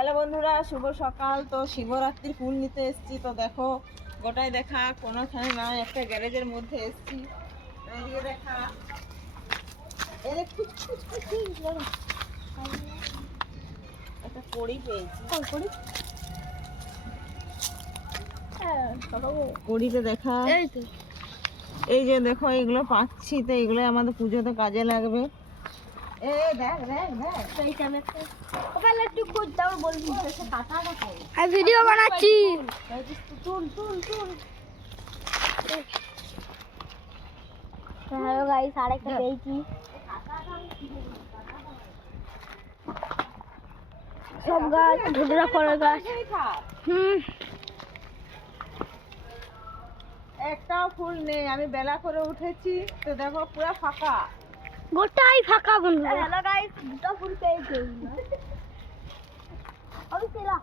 Hello বন্ধুরা, শুভ সকাল। তো শিবরাত্রির ফুল নিতে এসেছি। তো দেখো গোটায় দেখা কোনোখানে না, একটা গ্যারেজের মধ্যে এসেছি। এদিকে দেখা একটা কড়ি পেয়েছি। কড়িতে দেখা এই যে দেখো, এইগুলো পাচ্ছি। তো এগুলো আমাদের পুজোতে কাজে লাগবে। ভিডিও বানাচ্ছি। হ্যালো গাইস, আরেকটা পেয়েছি। সব গাছ ধুতরা ফলের গাছ। একটাও ফুল নেই। আমি বেলা করে উঠেছি, তো দেখো পুরো ফাঁকা, গোটাই ফাঁকা বন্ধু। হ্যালো গাইস, দুটো ফুল পেয়েছি। আমি পেলাম।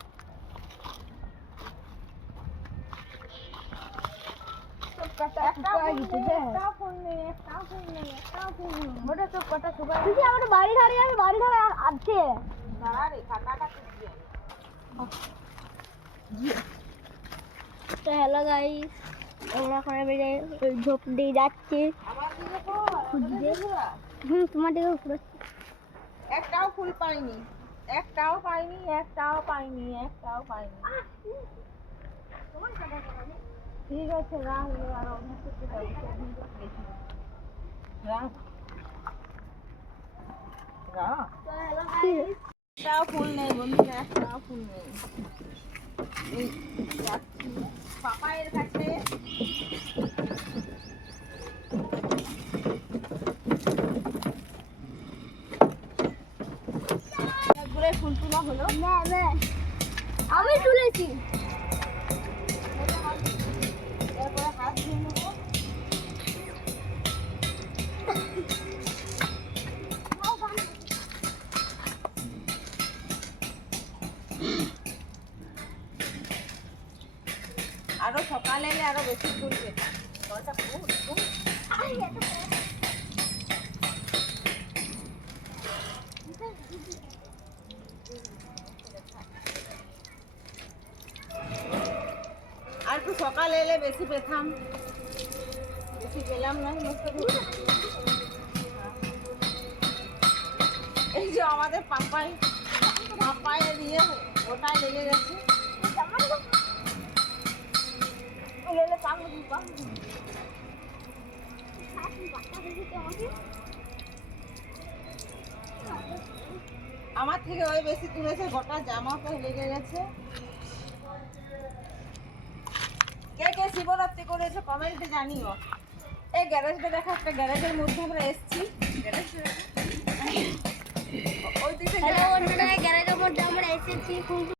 বাড়ি ধারে আছে। তো হ্যালো গাইস, আমরা এখন বেরিয়ে ঝোপ দিয়ে যাচ্ছি। তোমার দিকে ঘুরছি। একটাও ফুল পাইনি, একটাও পাইনি, একটাও পাইনি, একটাও পাইনি। ঠিক আছে, রাখ। আর অভ্যাস করতে পারি, একটাও ফুল নেই বন্ধুরা, একটাও ফুল নেই। এই যাচ্ছি পাপায়ের কাছে। ফুল তোলা হলো। আমি তুলেছি। এরপরে হাত ধুয়ে নেবো। আরো সকালে এলে আরো বেশি ফুল পেতাম। আর একটু সকালে এলে বেশি পেতাম, বেশি পেলাম না। এই যে আমাদের পাপায় দিয়ে ওটাই লেগে গেছে। আমার থেকে ওই বেশি তুলেছে, গোটা জামাতে লেগে গেছে। কে কে শিবরাত্রি করেছে কমেন্টে জানিও। এই গ্যারেজটা দেখা, একটা গ্যারেজের মধ্যে আমরা এসেছি। গ্যারেজের মধ্যে আমরা এসেছি।